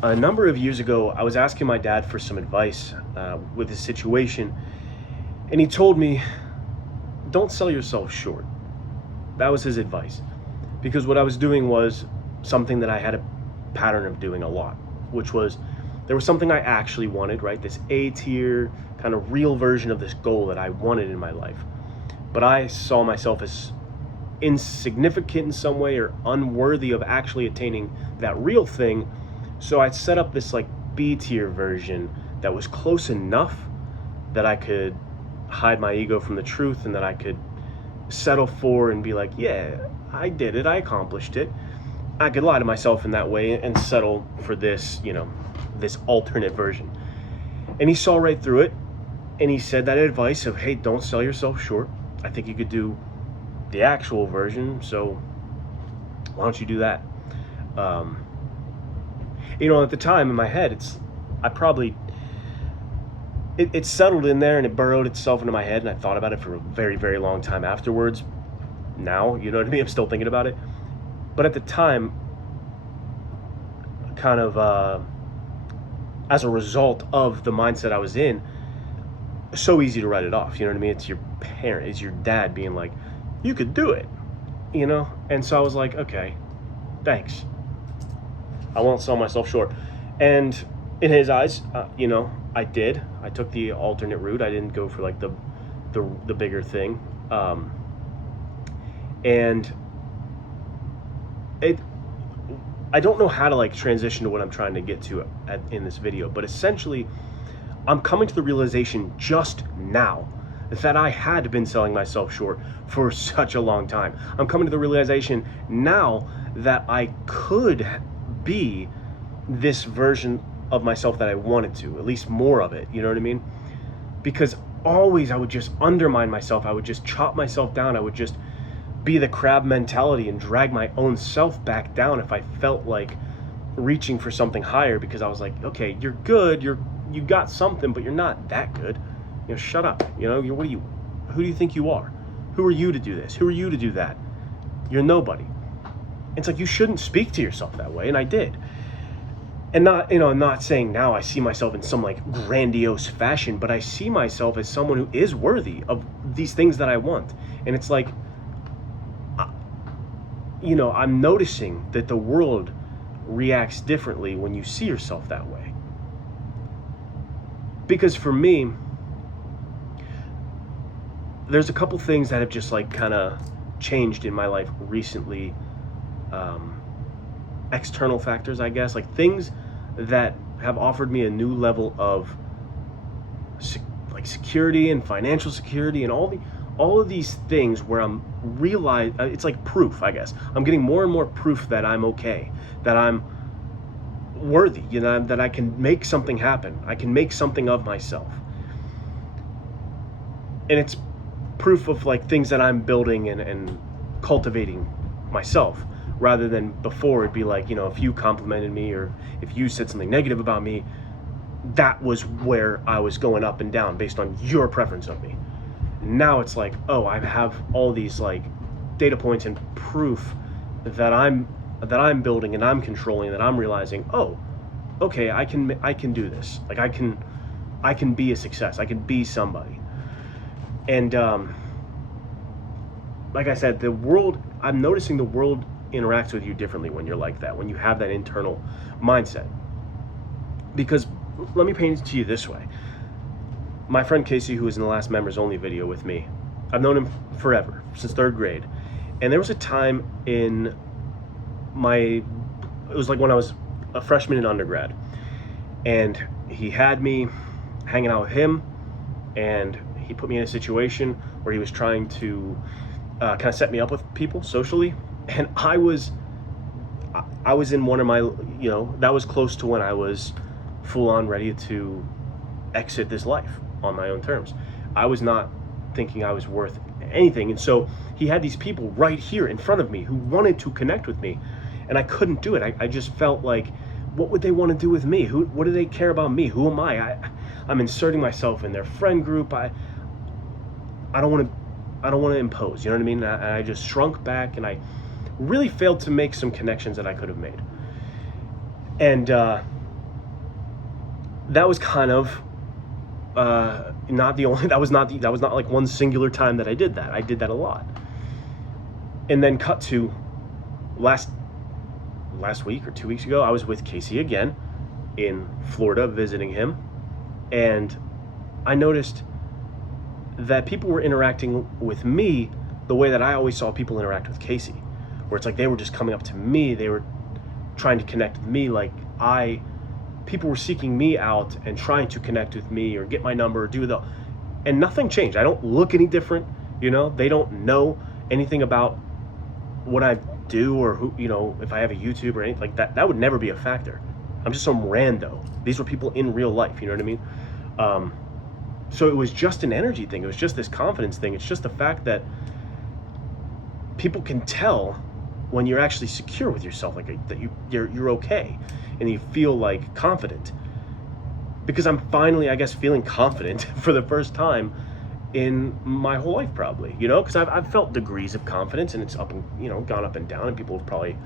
A number of years ago, I was asking my dad for some advice with his situation, and he told me, don't sell yourself short. That was his advice. Because what I was doing was something that I had a pattern of doing a lot, which was there was something I actually wanted, right? This A tier, kind of real version of this goal that I wanted in my life. But I saw myself as insignificant in some way or unworthy of actually attaining that real thing. So I set up this like B tier version that was close enough that I could hide my ego from the truth and that I could settle for and be like, yeah, I did it, I accomplished it. I could lie to myself in that way and settle for this, this alternate version. And he saw right through it, and he said that advice of, hey, don't sell yourself short. I think you could do the actual version, so why don't you do that? At the time in my head, it settled in there and it burrowed itself into my head, and I thought about it for a very, very long time afterwards. Now, you know what I mean? I'm still thinking about it. But at the time, kind of as a result of the mindset I was in, so easy to write it off. You know what I mean? It's your parent, it's your dad being like, you could do it, And so I was like, okay, thanks. I won't sell myself short. And in his eyes, I did. I took the alternate route. I didn't go for like the bigger thing. And I don't know how to like transition to what I'm trying to get to in this video, but essentially I'm coming to the realization just now that I had been selling myself short for such a long time. I'm coming to the realization now that I could be this version of myself that I wanted to, at least more of it, you know what I mean? Because always I would just undermine myself, I would just chop myself down, I would just be the crab mentality and drag my own self back down if I felt like reaching for something higher, because I was like, okay, you're good, you got something, but you're not that good. Shut up. Who do you think you are? Who are you to do this? Who are you to do that? You're nobody. It's like, you shouldn't speak to yourself that way, and I did. And not saying now I see myself in some like grandiose fashion, but I see myself as someone who is worthy of these things that I want. And it's like, I'm noticing that the world reacts differently when you see yourself that way. Because for me, there's a couple things that have just like kind of changed in my life recently. External factors, I guess, like things that have offered me a new level of security and financial security and all of these things where I'm it's like proof, I guess. I'm getting more and more proof that I'm okay, that I'm worthy, that I can make something happen. I can make something of myself. And it's proof of like things that I'm building and cultivating myself, rather than before it'd be like, if you complimented me or if you said something negative about me, that was where I was going up and down based on your preference of me. Now it's like, oh, I have all these like data points and proof that I'm building and I'm controlling, that I'm realizing, oh, okay, I can do this. Like I can be a success. I can be somebody. And like I said, I'm noticing the world interacts with you differently when you're like that, when you have that internal mindset. Because let me paint it to you this way. My friend Casey, who was in the last members only video with me, I've known him forever, since 3rd grade. And there was a time it was like when I was a freshman in undergrad, and he had me hanging out with him, and he put me in a situation where he was trying to kind of set me up with people socially. And I was in one of my, that was close to when I was full on ready to exit this life on my own terms. I was not thinking I was worth anything. And so he had these people right here in front of me who wanted to connect with me, and I couldn't do it. I just felt like, what would they want to do with me? What do they care about me? Who am I? I'm inserting myself in their friend group. I don't want to impose, you know what I mean? I just shrunk back, and I really failed to make some connections that I could have made. And that was kind of not the only, that was not like one singular time that I did that. I did that a lot. And then cut to last week or 2 weeks ago, I was with Casey again in Florida visiting him, and I noticed that people were interacting with me the way that I always saw people interact with Casey, where it's like they were just coming up to me, they were trying to connect with me, like people were seeking me out and trying to connect with me or get my number or and nothing changed. I don't look any different, they don't know anything about what I do or who, if I have a YouTube or anything like that. That would never be a factor. I'm just some rando. These were people in real life, you know what I mean? So it was just an energy thing. It was just this confidence thing. It's just the fact that people can tell when you're actually secure with yourself, like that you're okay and you feel like confident. Because I'm finally, I guess, feeling confident for the first time in my whole life, probably, because I've felt degrees of confidence, and it's up and gone up and down, and people probably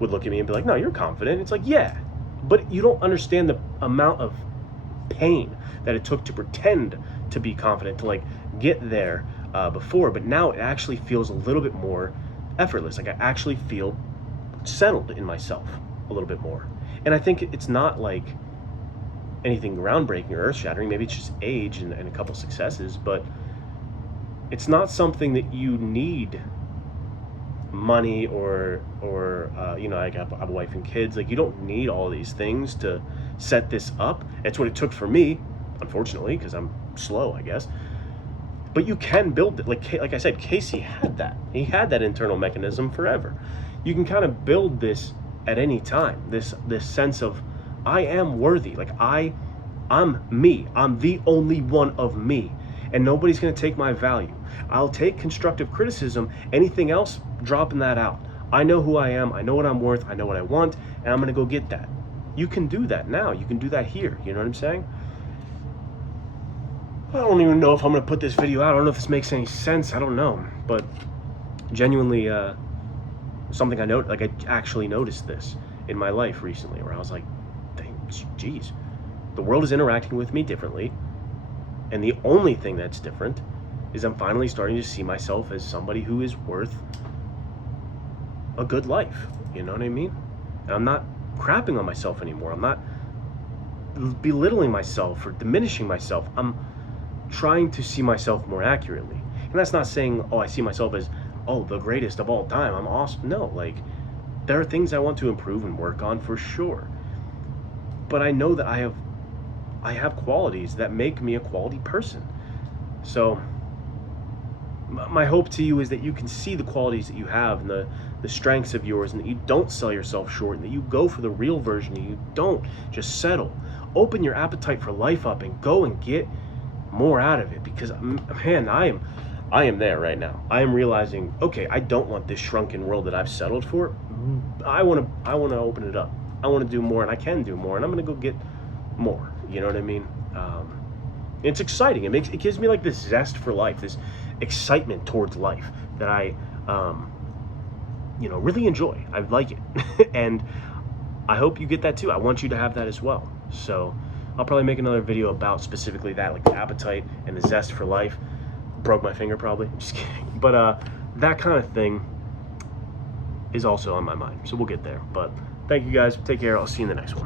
would look at me and be like, no, you're confident. It's like, yeah, but you don't understand the amount of pain that it took to pretend to be confident, to like get there before. But now it actually feels a little bit more effortless. Like I actually feel settled in myself a little bit more. And I think it's not like anything groundbreaking or earth-shattering. Maybe it's just age and a couple successes, but it's not something that you need money or I have a wife and kids. Like, you don't need all these things to set this up. It's what it took for me, unfortunately, because I'm slow, I guess. But you can build it. Like I said, Casey had that. He had that internal mechanism forever. You can kind of build this at any time. This sense of, I am worthy. Like I'm me. I'm the only one of me, and nobody's going to take my value. I'll take constructive criticism. Anything else, dropping that out. I know who I am. I know what I'm worth. I know what I want, and I'm going to go get that. You can do that now. You can do that here. You know what I'm saying? I don't even know if I'm going to put this video out. I don't know if this makes any sense. I don't know, but genuinely something I actually noticed this in my life recently, where I was like, geez, the world is interacting with me differently, and the only thing that's different is I'm finally starting to see myself as somebody who is worth a good life. You know what I mean? And I'm not crapping on myself anymore. I'm not belittling myself or diminishing myself. I'm trying to see myself more accurately. And that's not saying, I see myself as, the greatest of all time, I'm awesome. No, like, there are things I want to improve and work on for sure. But I know that I have qualities that make me a quality person. So my hope to you is that you can see the qualities that you have and the strengths of yours, and that you don't sell yourself short, and that you go for the real version, and you don't just settle. Open your appetite for life up and go and get more out of it, because man, I am there right now. I am realizing, okay, I don't want this shrunken world that I've settled for. I want to open it up. I want to do more, and I can do more, and I'm going to go get more. You know what I mean? It's exciting. It gives me like this zest for life, this excitement towards life that I, really enjoy. I like it. And I hope you get that too. I want you to have that as well. So I'll probably make another video about specifically that, like the appetite and the zest for life. Broke my finger probably. Just kidding. But that kind of thing is also on my mind. So we'll get there. But thank you guys. Take care. I'll see you in the next one.